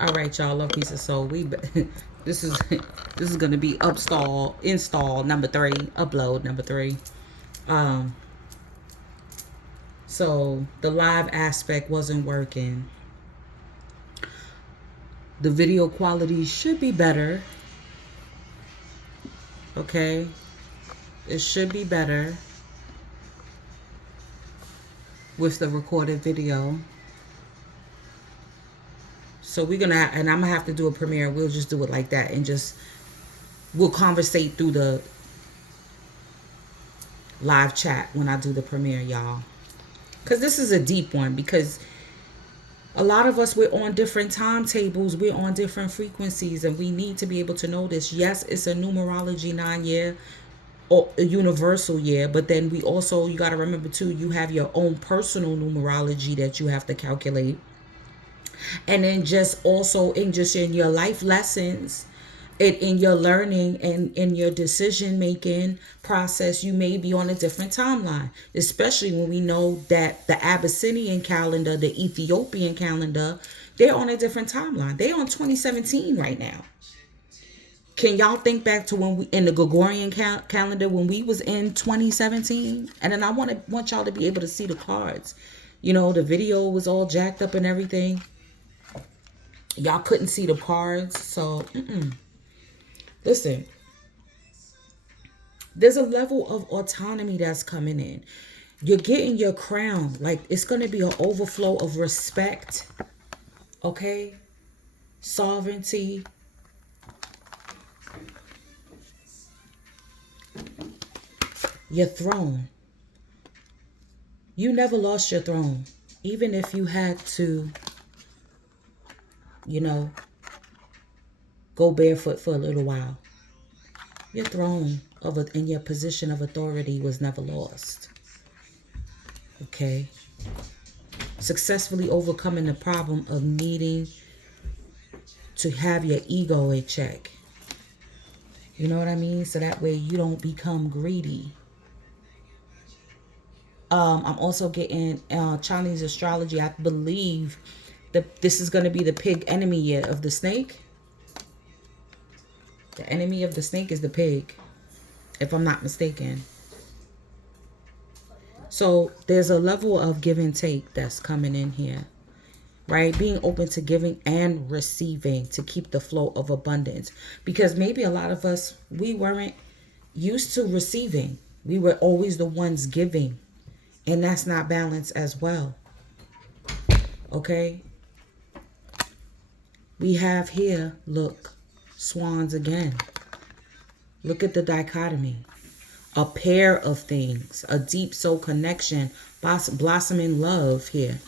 All right, y'all. Love, peace, and soul. This is this is gonna be install number three, upload number three. Um, so the live aspect wasn't working. The video quality should be better. Okay, it should be better with the recorded video. So we're gonna, and I'm gonna have to do a premiere. We'll just do it like that, and just we'll conversate through the live chat when I do the premiere, y'all. Because this is a deep one. Because a lot of us, we're on different timetables, we're on different frequencies, and we need to be able to know this. Yes, it's a numerology 9 year or a universal year, but then we also, you got to remember too, you have your own personal numerology that you have to calculate. And then just also in just in your life lessons, in your learning and in your decision making process, you may be on a different timeline, especially when we know that the Abyssinian calendar, the Ethiopian calendar, they're on a different timeline. They're on 2017 right now. Can y'all think back to when we in the Gregorian calendar when we was in 2017? And then I want y'all to be able to see the cards. You know, the video was all jacked up and everything. Y'all couldn't see the cards. So listen, there's a level of autonomy that's coming in. You're getting your crown. Like, it's going to be an overflow of respect. Okay? Sovereignty. Your throne. You never lost your throne. Even if you had to, you know, go barefoot for a little while. Your throne in your position of authority was never lost. Okay? Successfully overcoming the problem of needing to have your ego in check. You know what I mean? So that way you don't become greedy. I'm also getting Chinese astrology. I believe that this is going to be the pig enemy year of the snake. The enemy of the snake is the pig, if I'm not mistaken. So there's a level of give and take that's coming in here, right? Being open to giving and receiving to keep the flow of abundance. Because maybe a lot of us, we weren't used to receiving. We were always the ones giving. And that's not balanced as well. Okay? We have here, look, swans again. Look at the dichotomy. A pair of things, a deep soul connection, blossoming love here,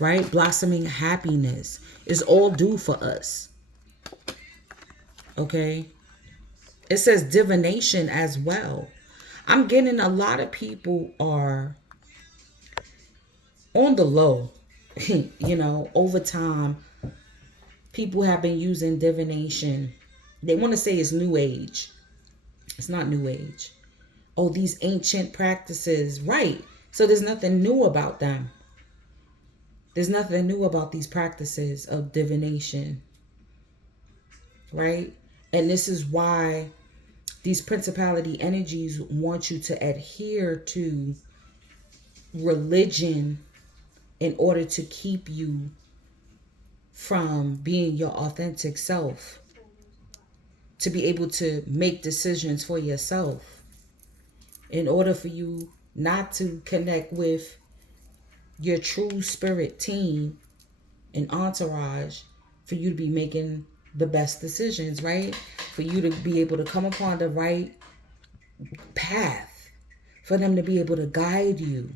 right? Blossoming happiness is all due for us. Okay? It says divination as well. I'm getting a lot of people are on the low. You know, over time, people have been using divination. They want to say it's new age. It's not new age. Oh, these ancient practices. Right. So there's nothing new about them. There's nothing new about these practices of divination. Right? And this is why these principality energies want you to adhere to religion in order to keep you from being your authentic self, to be able to make decisions for yourself, in order for you not to connect with your true spirit team and entourage, for you to be making the best decisions, right? For you to be able to come upon the right path, for them to be able to guide you,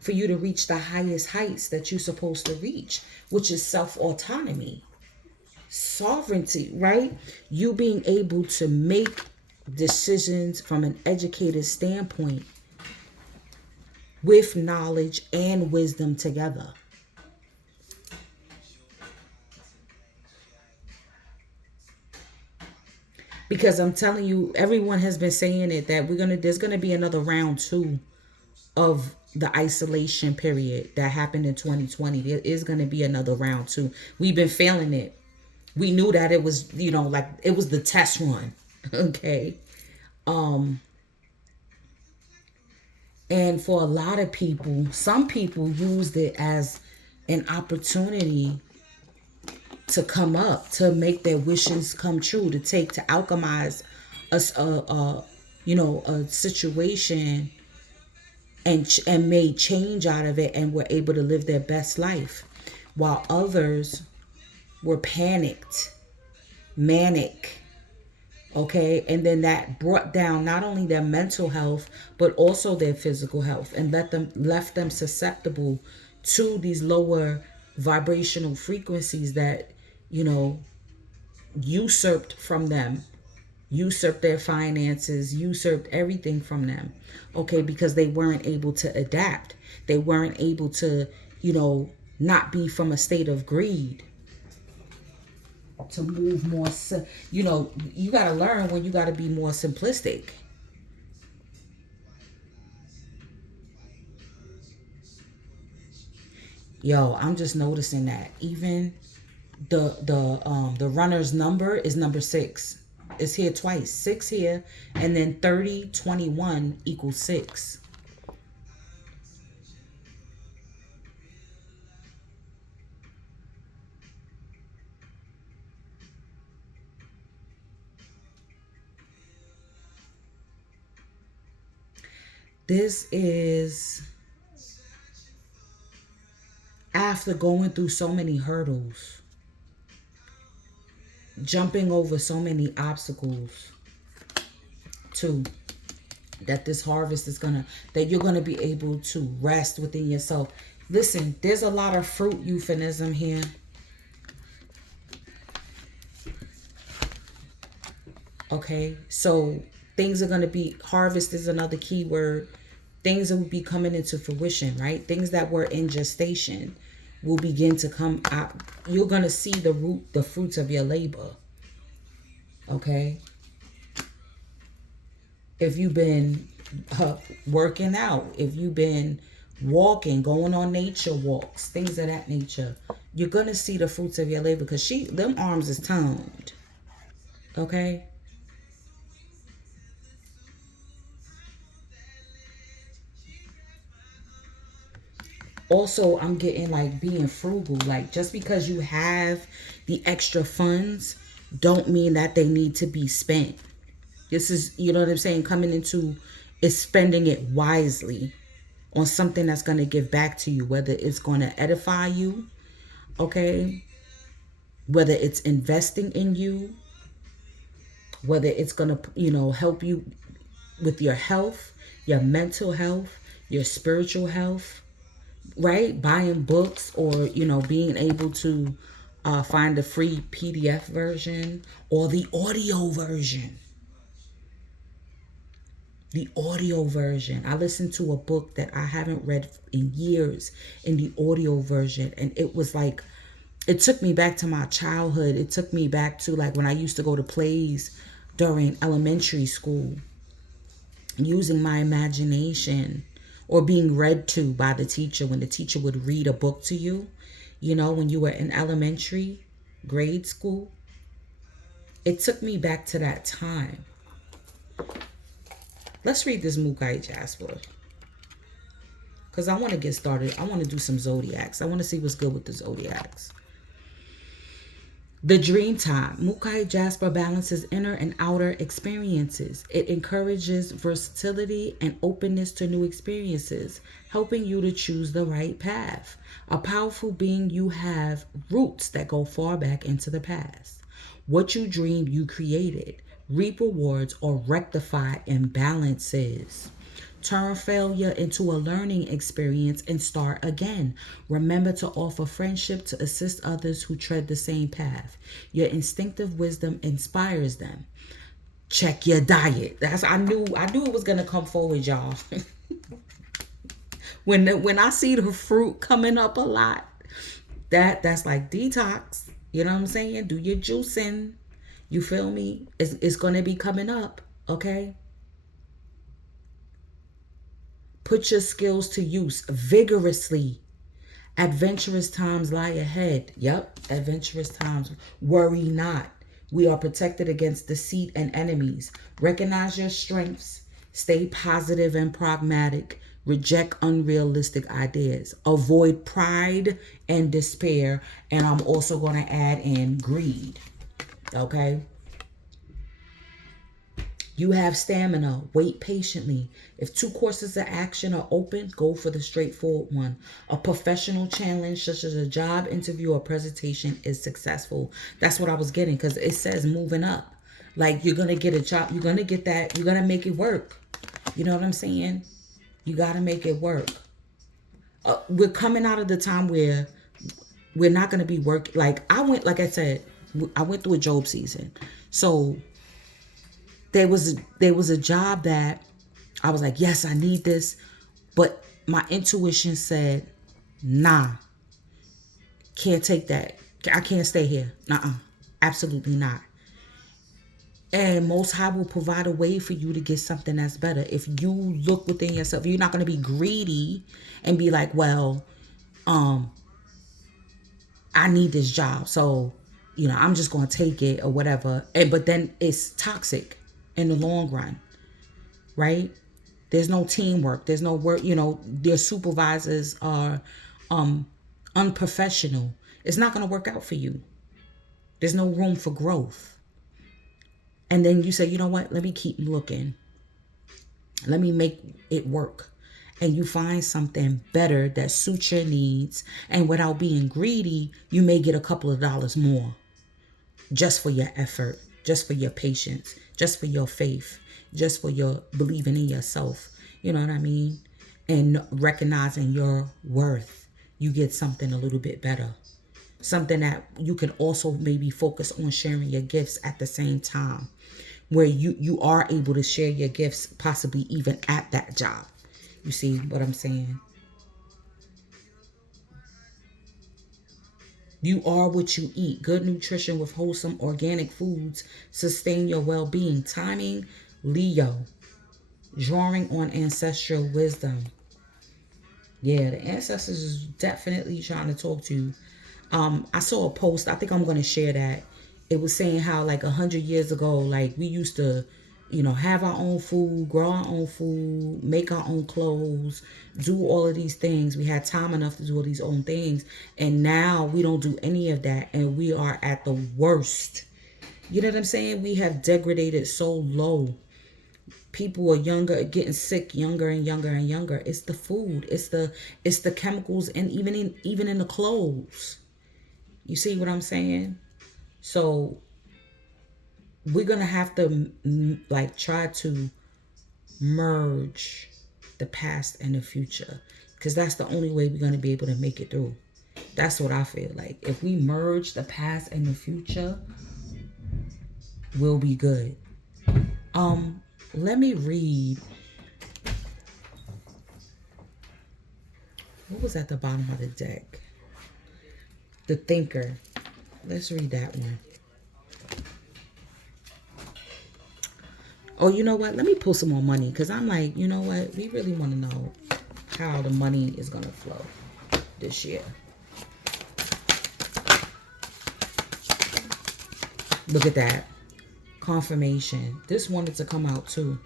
for you to reach the highest heights that you're supposed to reach, which is self-autonomy, sovereignty, right? You being able to make decisions from an educated standpoint with knowledge and wisdom together. Because I'm telling you, everyone has been saying it, that there's gonna be another round two of the isolation period that happened in 2020. There is gonna be another round two. We've been feeling it. We knew that it was, like it was the test run. Okay. Um, and for a lot of people, some people used it as an opportunity to come up, to make their wishes come true, to alchemize a situation and made change out of it and were able to live their best life, while others were panicked, manic. Okay, and then that brought down not only their mental health but also their physical health, and left them susceptible to these lower vibrational frequencies that, you know usurped from them, usurped their finances, usurped everything from them. Okay, because they weren't able to adapt. They weren't able to, not be from a state of greed, to move more. You got to learn when you got to be more simplistic. Yo, I'm just noticing that even the runner's number is number 6. It's here twice. 6 here, and then 3021 equals 6. This is after going through so many hurdles, jumping over so many obstacles, too, that this harvest is that you're gonna be able to rest within yourself. Listen, there's a lot of fruit euphemism here. Okay, so things are gonna be, harvest is another key word. Things that will be coming into fruition, right? Things that were in gestation will begin to come out. You're gonna see the fruits of your labor. Okay, if you've been working out, if you've been walking, going on nature walks, things of that nature, you're gonna see the fruits of your labor, because them arms is toned. Okay. Also, I'm getting like being frugal. Like, just because you have the extra funds don't mean that they need to be spent. This is, you know what I'm saying, coming into is spending it wisely on something that's going to give back to you, whether it's going to edify you, okay? Whether it's investing in you, whether it's going to, help you with your health, your mental health, your spiritual health, right? Buying books, or, being able to find the free PDF version or the audio version. The audio version. I listened to a book that I haven't read in years in the audio version, and it was like, it took me back to my childhood. It took me back to like when I used to go to plays during elementary school, using my imagination, or being read to by the teacher, when the teacher would read a book to you, when you were in elementary grade school. It took me back to that time. Let's read this Mukai Jasper, because I want to get started. I want to do some zodiacs. I want to see what's good with the zodiacs. The dream time. Mukai Jasper balances inner and outer experiences. It encourages versatility and openness to new experiences, helping you to choose the right path. A powerful being, you have roots that go far back into the past. What you dreamed, you created. Reap rewards or rectify imbalances. Turn failure into a learning experience and start again. Remember to offer friendship to assist others who tread the same path. Your instinctive wisdom inspires them. Check your diet. I knew it was gonna come forward, y'all. when I see the fruit coming up a lot, that's like detox. You know what I'm saying? Do your juicing. You feel me? It's gonna be coming up. Okay. Put your skills to use vigorously. Adventurous times lie ahead. Yep, adventurous times. Worry not. We are protected against deceit and enemies. Recognize your strengths. Stay positive and pragmatic. Reject unrealistic ideas. Avoid pride and despair. And I'm also going to add in greed. Okay? You have stamina. Wait patiently. If 2 courses of action are open, go for the straightforward one. A professional challenge such as a job interview or presentation is successful. That's what I was getting, because it says moving up. Like, you're going to get a job. You're going to get that. You're going to make it work. You know what I'm saying? You got to make it work. We're coming out of the time where we're not going to be working. Like I said, I went through a Job season. So there was a job that I was like, yes, I need this. But my intuition said, nah, can't take that. I can't stay here. Nuh-uh. Absolutely not. And Most High will provide a way for you to get something that's better. If you look within yourself, you're not going to be greedy and be like, well, I need this job, so, I'm just going to take it or whatever. But then it's toxic in the long run, right? There's no teamwork. There's no work. Their supervisors are unprofessional. It's not going to work out for you. There's no room for growth. And then you say, you know what? Let me keep looking. Let me make it work. And you find something better that suits your needs. And without being greedy, you may get a couple of dollars more. Just for your effort. Just for your patience. Just for your faith. Just for your believing in yourself. You know what I mean? And recognizing your worth. You get something a little bit better. Something that you can also maybe focus on sharing your gifts at the same time. Where you are able to share your gifts possibly even at that job. You see what I'm saying? You are what you eat. Good nutrition with wholesome organic foods sustain your well-being. Timing, Leo. Drawing on ancestral wisdom. Yeah, the ancestors is definitely trying to talk to you. I saw a post. I think I'm going to share that. It was saying how like 100 years ago, like we used to, have our own food, grow our own food, make our own clothes, do all of these things. We had time enough to do all these own things. And now we don't do any of that. And we are at the worst. You know what I'm saying? We have degraded so low. People are younger, getting sick younger and younger and younger. It's the food. It's the chemicals, and even in the clothes. You see what I'm saying? So we're going to have to try to merge the past and the future, because that's the only way we're going to be able to make it through. That's what I feel like. If we merge the past and the future, we'll be good. Let me read. What was at the bottom of the deck? The Thinker. Let's read that one. Oh, you know what? Let me pull some more money, because I'm like, you know what? We really want to know how the money is going to flow this year. Look at that. Confirmation. This wanted to come out too.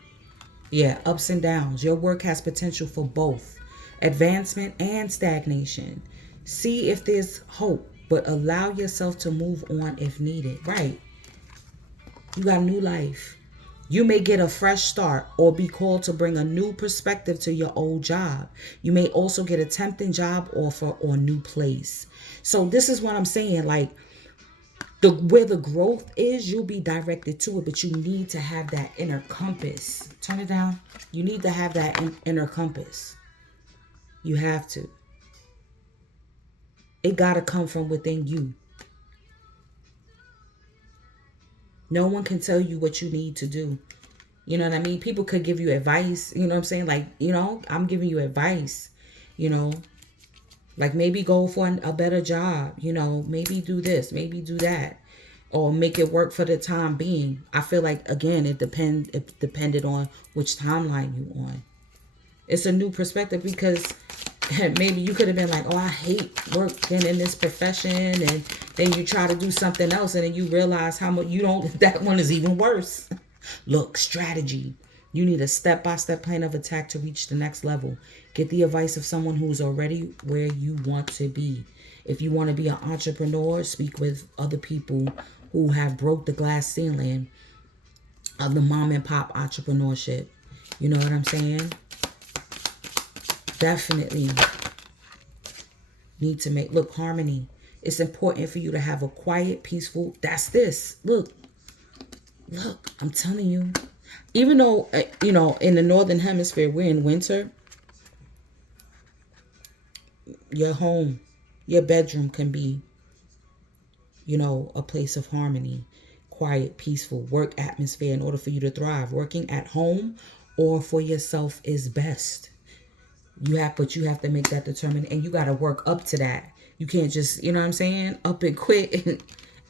Yeah, ups and downs. Your work has potential for both advancement and stagnation. See if there's hope, but allow yourself to move on if needed. Right. You got a new life. You may get a fresh start or be called to bring a new perspective to your old job. You may also get a tempting job offer or new place. So this is what I'm saying. Like, where the growth is, you'll be directed to it, but you need to have that inner compass. Turn it down. You need to have that inner compass. You have to. It got to come from within you. No one can tell you what you need to do. You know what I mean? People could give you advice. You know what I'm saying? Like, I'm giving you advice. Like maybe go for a better job. Maybe do this. Maybe do that. Or make it work for the time being. I feel like, again, it depended on which timeline you on. It's a new perspective, because Maybe you could have been like, oh, I hate working in this profession. And then you try to do something else and then you realize how much you don't, that one is even worse. Look, strategy. You need a step-by-step plan of attack to reach the next level. Get the advice of someone who's already where you want to be. If you want to be an entrepreneur, speak with other people who have broke the glass ceiling of the mom and pop entrepreneurship. You know what I'm saying? Definitely need to make, look, harmony. It's important for you to have a quiet, peaceful, that's this. Look, I'm telling you. Even though, in the Northern Hemisphere, we're in winter, your home, your bedroom can be, a place of harmony, quiet, peaceful, work atmosphere in order for you to thrive. Working at home or for yourself is best. But you have to make that determined, and you got to work up to that. You can't just, you know what I'm saying, up and quit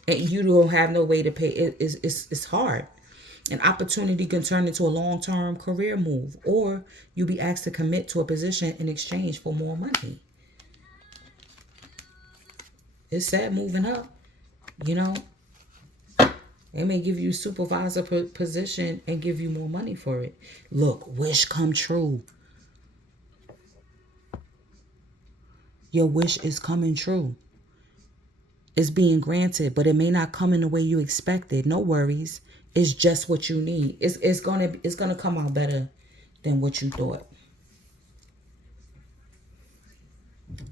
and you don't have no way to pay. It's hard. An opportunity can turn into a long-term career move, or you'll be asked to commit to a position in exchange for more money. It's sad moving up, They may give you supervisor position and give you more money for it. Look, wish come true. Your wish is coming true. It's being granted, but it may not come in the way you expected. No worries. It's just what you need. It's gonna come out better than what you thought.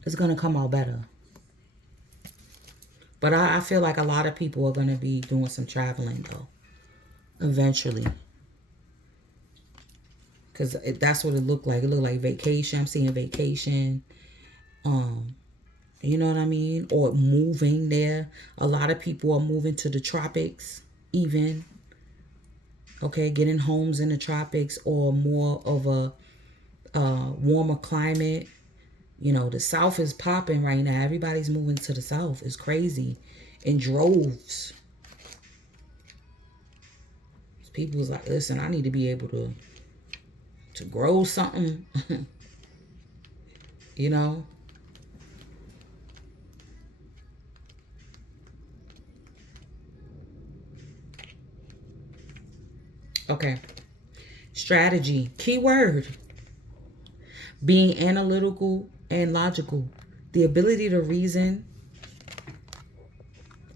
It's gonna come out better. But I feel like a lot of people are gonna be doing some traveling though, eventually. Because that's what it looked like. It looked like vacation. I'm seeing vacation. You know what I mean? Or moving there. A lot of people are moving to the tropics even. Okay, getting homes in the tropics or more of a warmer climate. The South is popping right now. Everybody's moving to the South. It's crazy. In droves. People's like, listen, I need to be able to grow something. Okay. Strategy. Keyword. Being analytical and logical. The ability to reason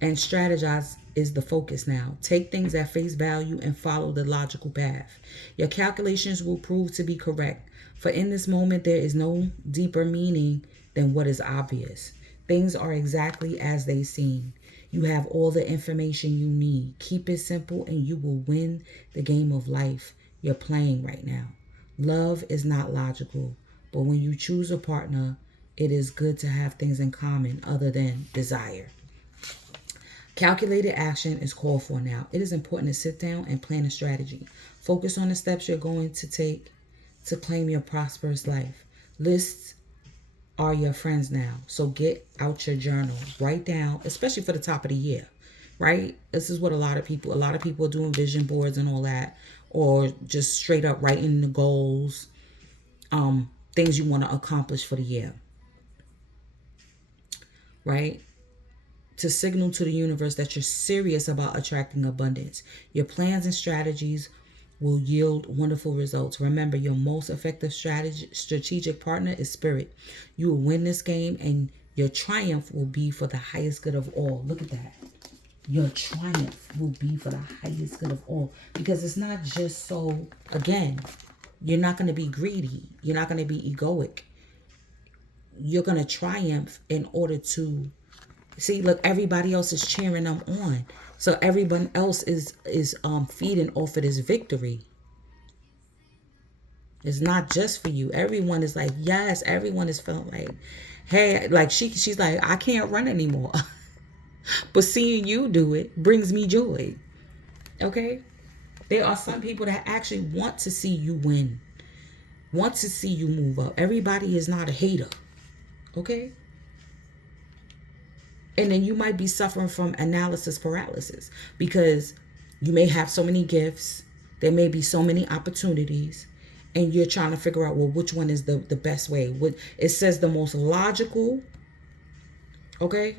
and strategize is the focus now. Take things at face value and follow the logical path. Your calculations will prove to be correct. For in this moment, there is no deeper meaning than what is obvious. Things are exactly as they seem. You have all the information you need. Keep it simple and you will win the game of life you're playing right now. Love is not logical, but when you choose a partner, it is good to have things in common other than desire. Calculated action is called for now. It is important to sit down and plan a strategy. Focus on the steps you're going to take to claim your prosperous life. Lists are your friends now. So get out your journal. Write down, especially for the top of the year, right? This is what a lot of people are doing, vision boards and all that, or just straight up writing the goals, things you want to accomplish for the year, right? To signal to the universe that you're serious about attracting abundance. Your plans and strategies will yield wonderful results. Remember, your most effective strategic partner is spirit. You will win this game and your triumph will be for the highest good of all. Look at that. Your triumph will be for the highest good of all. Because it's not just so, again, you're not going to be greedy. You're not going to be egoic. You're going to triumph in order to see, look, everybody else is cheering them on. So everyone else is feeding off of this victory. It's not just for you. Everyone is like, yes, everyone is feeling like, hey, like she's like, I can't run anymore. But seeing you do it brings me joy. Okay? There are some people that actually want to see you win. Want to see you move up. Everybody is not a hater. Okay? And then you might be suffering from analysis paralysis because you may have so many gifts. There may be so many opportunities. and you're trying to figure out, well, which one is the best way. What it says, the most logical, okay,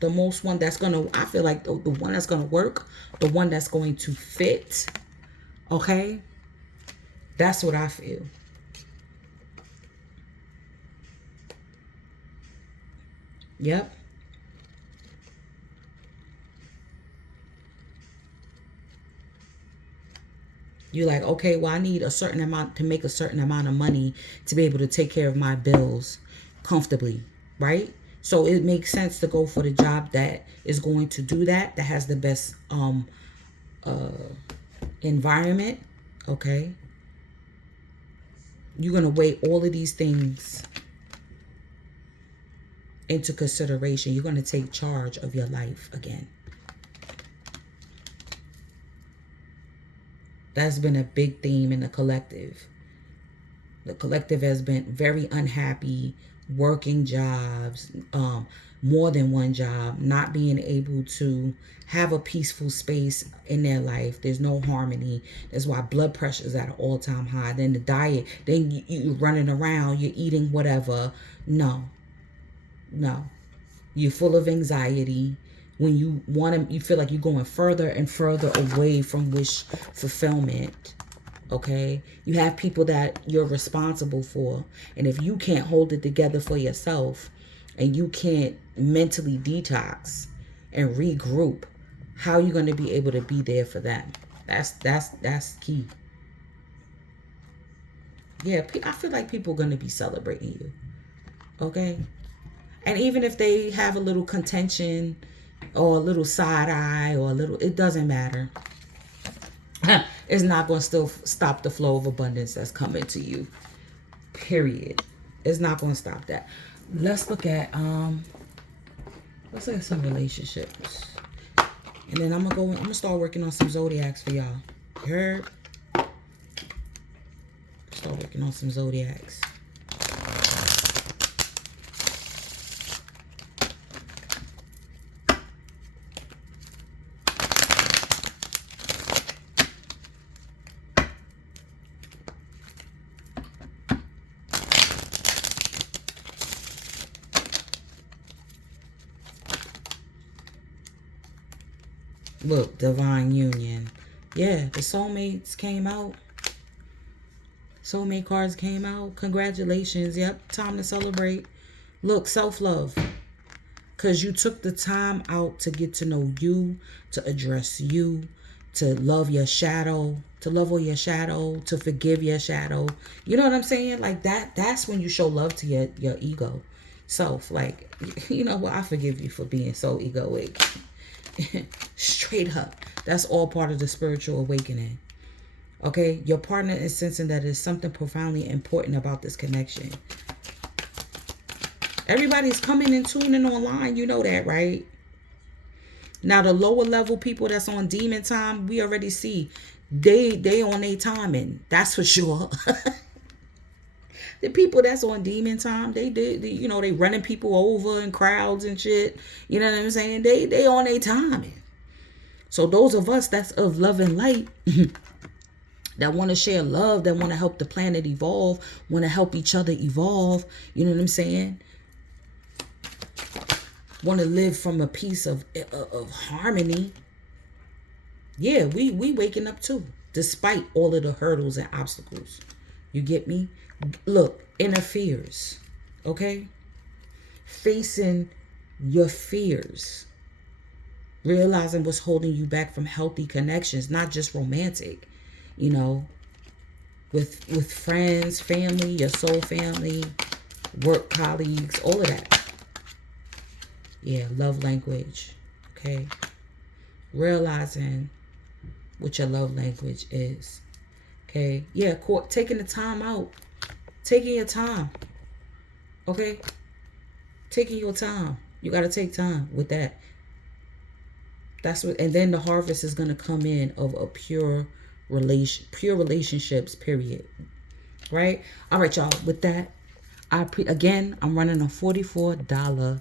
the most one that's gonna, I feel like the one that's gonna work, the one that's going to fit, okay, that's what I feel. Yep. You're like, okay, well, I need a certain amount to make a certain amount of money to be able to take care of my bills comfortably, right? So it makes sense to go for the job that is going to do that, that has the best environment, okay? You're going to weigh all of these things into consideration. You're going to take charge of your life again. That's been a big theme in the collective. The collective has been very unhappy, working jobs, more than one job, not being able to have a peaceful space in their life. There's no harmony. That's why blood pressure is at an all-time high. Then the diet, then you're running around, you're eating whatever. No. You're full of anxiety. When you want to, you feel like you're going further and further away from wish fulfillment. Okay, you have people that you're responsible for, and if you can't hold it together for yourself, and you can't mentally detox and regroup, how are you going to be able to be there for them? That's key. Yeah, I feel like people are going to be celebrating you. Okay, and even if they have a little contention or a little side eye or a little, it doesn't matter. It's not going to still stop the flow of abundance that's coming to you. Period. It's not going to stop that. Let's look at some relationships. And then I'm gonna start working on some zodiacs for y'all. You heard? Start working on some zodiacs. Look, divine union. Yeah, the soulmates came out. Soulmate cards came out. Congratulations. Yep, time to celebrate. Look, self-love. Because you took the time out to get to know you, to address you, to love your shadow, to love on your shadow, to forgive your shadow. You know what I'm saying? Like that's when you show love to your ego self. Like, you know what? I forgive you for being so egoic. Straight up. That's all part of the spiritual awakening. Okay? Your partner is sensing that there's something profoundly important about this connection. Everybody's coming and tuning online. You know that, right? Now, the lower level people that's on demon time, we already see they on their timing. That's for sure. The people that's on demon time, they running people over in crowds and shit. You know what I'm saying? They on their timing. So those of us that's of love and light, that want to share love, that want to help the planet evolve, want to help each other evolve. You know what I'm saying? Want to live from a piece of harmony. Yeah, we waking up too, despite all of the hurdles and obstacles. You get me? Look, inner fears, okay? Facing your fears. Realizing what's holding you back from healthy connections, not just romantic, you know, with friends, family, your soul family, work colleagues, all of that. Yeah, love language, okay? Realizing what your love language is, okay? Yeah, taking the time out. Taking your time, okay? Taking your time. You got to take time with that. That's what, and then the harvest is going to come in of a pure relationships, period. Right? All right, y'all. With that, I'm running a $44